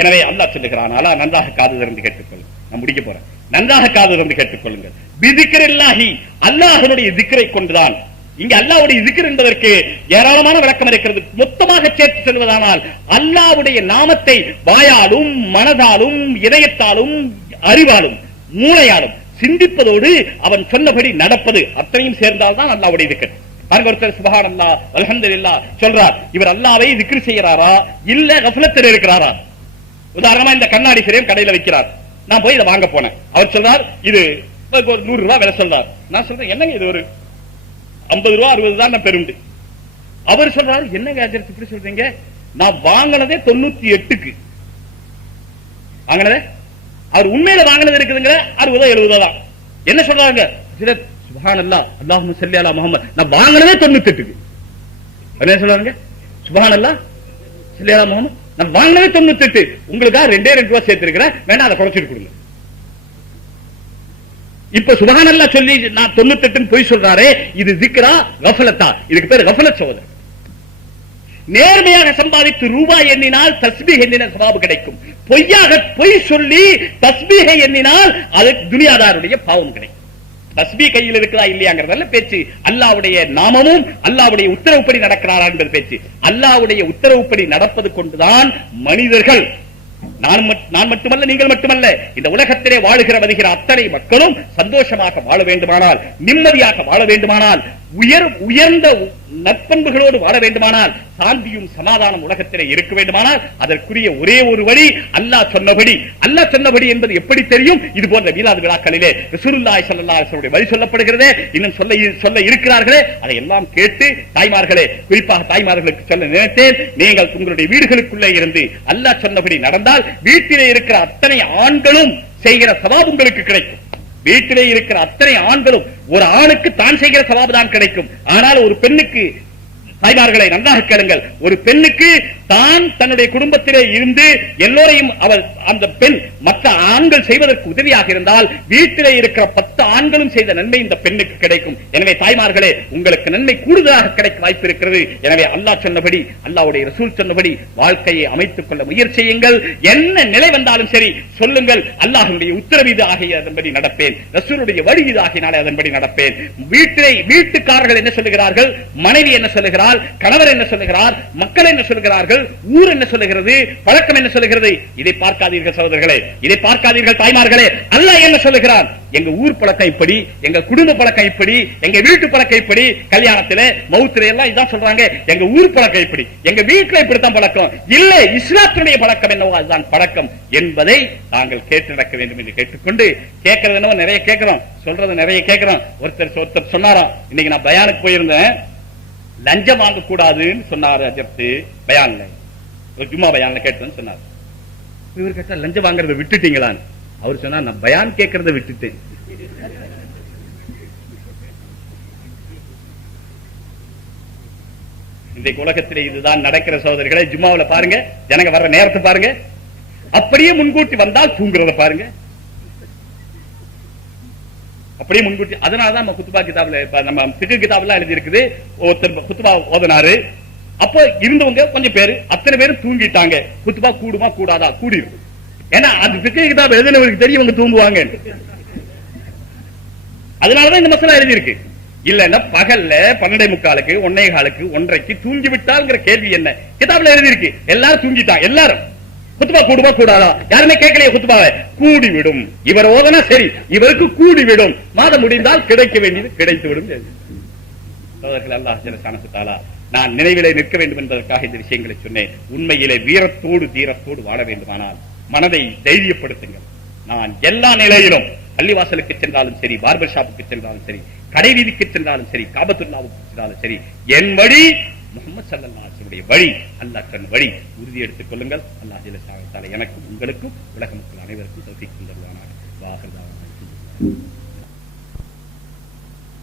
எனவே அல்லாஹ் சொல்லுகிறான், அலா நன்றாக காது திறந்து கேட்டுக்கொள்ளுங்கள். நான் முடிக்க போறேன். நன்றாக காது திறந்து கேட்டுக்கொள்ளுங்கள். பிதிக்ரில்லாஹி, அல்லாஹ்வுடைய திக்ரை கொண்டுதான். இங்க அல்லாஹ்வுடைய திக்ர் என்பதற்கு ஏராளமான விளக்கம் இருக்கிறது. மொத்தமாக சேர்த்து சொல்வதானால் அல்லாஹ்வுடைய நாமத்தை வாயாலும் மனதாலும் இதயத்தாலும் அறிவாலும் மூளையாலும் சிந்திப்பதோடு அவன் சொன்னபடி நடப்பது அத்தனையும் சேர்ந்தால்தான் அல்லாஹ்வுடைய திக்ர். ஒருத்தர் சுப்ஹானல்லாஹ் அல்ஹம்துலில்லாஹ் சொல்றார், இவர் அல்லாஹ்வை திக்ர் செய்யறாரா இல்ல கஃலத்தில் இருக்கிறாரா? உதாரணமா இந்த கண்ணாடி ஃப்ரேம் கடையில வைக்கிறார். நான் போய் இதை வாங்க போனேன். அவர் சொல்றார் இது 100 ரூபாய் விலை சொல்றார். நான் சொல்றேன் என்னங்க இது ஒரு 50 ரூபாய் 60 தான் பெருண்டு. அவர் சொல்றாரு என்னங்க ஹஜ்ரத் இப்படி சொல்றீங்க, நான் வாங்கினதே 98க்கு வாங்கினதே. அவர் உண்மையில வாங்கினது இருக்குதுங்க 60 70 தான். என்ன சொல்றாங்க? சுப்ஹானல்லாஹ் அல்லாஹும்ம ஸல்லி அலா முஹம்மத், நான் வாங்கினதே 98க்கு. என்ன சொல்றாங்க? சுப்ஹானல்லாஹ் ஸல்லி அலா முஹம்மத், நான் வாங்கினதே 98. உங்களுக்காக 2 ரூபாய் சேர்த்திருக்கிறேன், வேணா அதை குறைச்சிட்டு கொடுங்க. இப்ப சுப்ஹானல்லாஹ் சொல்லி நான் 98 பொய் சொல்றாரே, இது திக்ரா கஃலத்தா? இதுக்கு பேர் கஃலத் சகோதரர். நேர்மையாக சம்பாதித்து ரூபாய் எண்ணினால் தஸ்பீஹ் எண்ணின சவாபு கிடைக்கும். பொய்யாக பொய் சொல்லி தஸ்பீஹை எண்ணினால் அது துனியாதாருடைய பாவம் கிடைக்கும். தஸ்பீஹ் கையில் இருக்கிறா இல்லையாங்கிறதல்ல பேச்சு. அல்லாஹ்வுடைய நாமமும் அல்லாஹ்வுடைய உத்தரவுப்படி நடக்கிறாரா என்பது பேச்சு. அல்லாஹ்வுடைய உத்தரவுப்படி நடப்பது கொண்டுதான் மனிதர்கள், நான் மட்டுமல்ல நீங்கள் மட்டுமல்ல, இந்த உலகத்திலே வாழுகிற வருகிற அத்தனை மக்களும் சந்தோஷமாக வாழ வேண்டுமானால், நிம்மதியாக வாழ வேண்டுமானால், உயர்ந்த நற்பண்புகளோடு வாழ வேண்டுமானால், சாந்தியும் சமாதானம் உலகத்திலே இருக்க வேண்டுமானால் அதற்குரிய ஒரே ஒரு வழி அல்லாஹ் சொன்னபடி. அல்லாஹ் சொன்னபடி என்பது எப்படி தெரியும்? இது போன்ற மீலாது விழாக்களிலே ரசூலுல்லாஹி ஸல்லல்லாஹு அலைஹி வஸல்லம் வழி சொல்லப்படுகிறதே, இன்னும் சொல்ல இருக்கிறார்களே, அதை எல்லாம் கேட்டு தாய்மார்களே, குறிப்பாக தாய்மார்களுக்கு சொல்ல நினைத்தேன். நீங்கள் உங்களுடைய வீடுகளுக்குள்ளே இருந்து அல்லாஹ் சொன்னபடி நடந்தால் வீட்டிலே இருக்கிற அத்தனை ஆண்களும் செய்கிற சவாபு உங்களுக்கு கிடைக்கும். வீட்டிலே இருக்கிற அத்தனை ஆண்களும், ஒரு ஆணுக்கு தான் செய்கிற சவாபு தான் கிடைக்கும். ஆனால் ஒரு பெண்ணுக்கு, தாய்மார்களை நன்றாக கேளுங்கள், ஒரு பெண்ணுக்கு தான் தன்னுடைய குடும்பத்திலே இருந்து எல்லோரையும் அவள் அந்த பெண் மற்ற ஆண்கள் செய்வதற்கு உதவியாக இருந்தால் வீட்டிலே இருக்கிற 10 ஆண்களும் செய்த நன்மை இந்த பெண்ணுக்கு கிடைக்கும். எனவே தாய்மார்களே, உங்களுக்கு நன்மை கூடுதலாக கிடைக்க வாய்ப்பு இருக்கிறது. எனவே அல்லாஹ் சொன்னபடி, அல்லாஹ்வுடைய ரசூல் சொன்னபடி வாழ்க்கையை அமைத்துக் கொள்ள முயற்சியுங்கள். என்ன நிலை வந்தாலும் சரி சொல்லுங்கள், அல்லாஹ்வுடைய உத்தரவு இது ஆகிய அதன்படி நடப்பேன், ரசூலுடைய வழி இது ஆகினாலே அதன்படி நடப்பேன். வீட்டுக்காரர்கள் என்ன சொல்லுகிறார்கள், மனைவி என்ன சொல்லுகிறார், கணவர் என்ன சொல்லுகிறார், மக்கள் என்ன சொல்லுகிறார்கள், ஊர் என்ன சொல்லுகிறது, பழக்கம் என்ன சொல்லுகிறது, இதை பார்க்காதீர்கள் சகோதரர்களே, இதை பார்க்காதீர்கள் தாய்மார்களே. அல்லாஹ் என்ன சொல்லுகிறார்? எங்க ஊர் பழக்கம் இப்படி, எங்க குடும்ப பழக்கம் இப்படி, எங்க வீட்டு பழக்கம் இப்படி, கல்யாணத்திலே மௌத்திலே எல்லாம் இதான் சொல்றாங்க, எங்க ஊர் பழக்கம் இப்படி, எங்க வீட்டுல இப்படித்தான் பழக்கம். இல்லை, இஸ்லாத்துடைய பழக்கம் என்னவோ அதுதான் பழக்கம் என்பதை தாங்கள் கேட்டு நடக்க வேண்டும் என்று கேட்டுக்கொண்டு, கேட்கறது என்னவோ நிறைய கேட்கிறோம், சொல்றது நிறைய கேட்கிறோம். ஒருத்தர் சொன்னாராம், இன்னைக்கு நான் பயானுக்கு போயிருந்தேன், லஞ்சம் வாங்க கூடாதுன்னு சொன்னாரு அஜர்த்து பயான்ல, ஒரு ஜும்மா பயான்ல கேட்டேன்னு சொன்னார். இவர் கேட்டா லஞ்சம் வாங்குறத விட்டுட்டீங்களான்னு. அவர் சொன்னார், நான் பயான் கேட்கறத விட்டுட்டேன். இந்த உலகத்திலே இதுதான் நடக்கிற சகோதரர்களை. ஜும்மாவுல பாருங்க, ஜனங்க வர்ற நேரத்தை பாருங்க, அப்படியே முன்கூட்டி வந்தால் தூங்குறத பாருங்க, அப்படியே முன்கூட்டி. அதனாலதான் நம்ம குத்துபா கிதாப்ல, நம்ம ஃபிக்ஹ் கிதாப்ல எழுதி இருக்குது, ஒருத்தர் குத்துபா ஓதனாரு, அப்ப இருந்தவங்க கொஞ்சம் பேரு, அத்தனை பேரும் தூங்கிட்டாங்க. குத்துபா கூடுமா கூடாதா? கூடிரும். ஏன்னா அது ஃபிக்ஹ் கிதாப் எழுதினவருக்கு தெரியும் இவங்க தூங்குவாங்க. அதனாலதான் இந்த மசாலா எழுதி இருக்கு. இல்லன்னா பகல்ல 12:45 1:15 1:30 தூங்கி விட்டால்ங்கிற கேள்வி என்ன? கிதாப்ல எழுதி இருக்கு. எல்லாரும் தூங்கிட்டாங்க. எல்லாரும் குத்துபா கூடுமா கூடாதா? யாருமே கேட்கலையே குத்துபாவை. கூடிவிடும். இவர் ஓதனா சரி, இவருக்கு கூடிவிடும். மாதம் முடிந்தால் கிடைக்க வேண்டியது கிடைத்துவிடும். அல்லாஹ் ஜல்லஷானஹு தஆலா நான் நினைவிலே நிற்க வேண்டும் என்பதற்காக இந்த விஷயங்களை சொன்னேன். உண்மையிலே வீரத்தோடு தீரத்தோடு வாழ வேண்டுமானால் மனதை தைரியப்படுத்துங்கள். நான் எல்லா நிலையிலும் பள்ளிவாசலுக்கு சென்றாலும் சரி, பார்பர் ஷாப்புக்கு சென்றாலும் சரி, கடை வீதிக்கு சென்றாலும் சரி, காபத்துல்லாவுக்கு சென்றாலும் சரி, என் வழி முஹம்மது ஸல்லல்லாஹு அலைஹி வஸல்லம் வழி, அல்லாஹ் தன் வழி. உறுதி எடுத்துக் கொள்ளுங்கள். அல்லாஹ் ஜல்லஷானஹு தஆலா எனக்கும் உங்களுக்கும் உலக மக்கள் அனைவருக்கும் தௌஃபீக் தருவானாக. வாஹிர் தாவானா.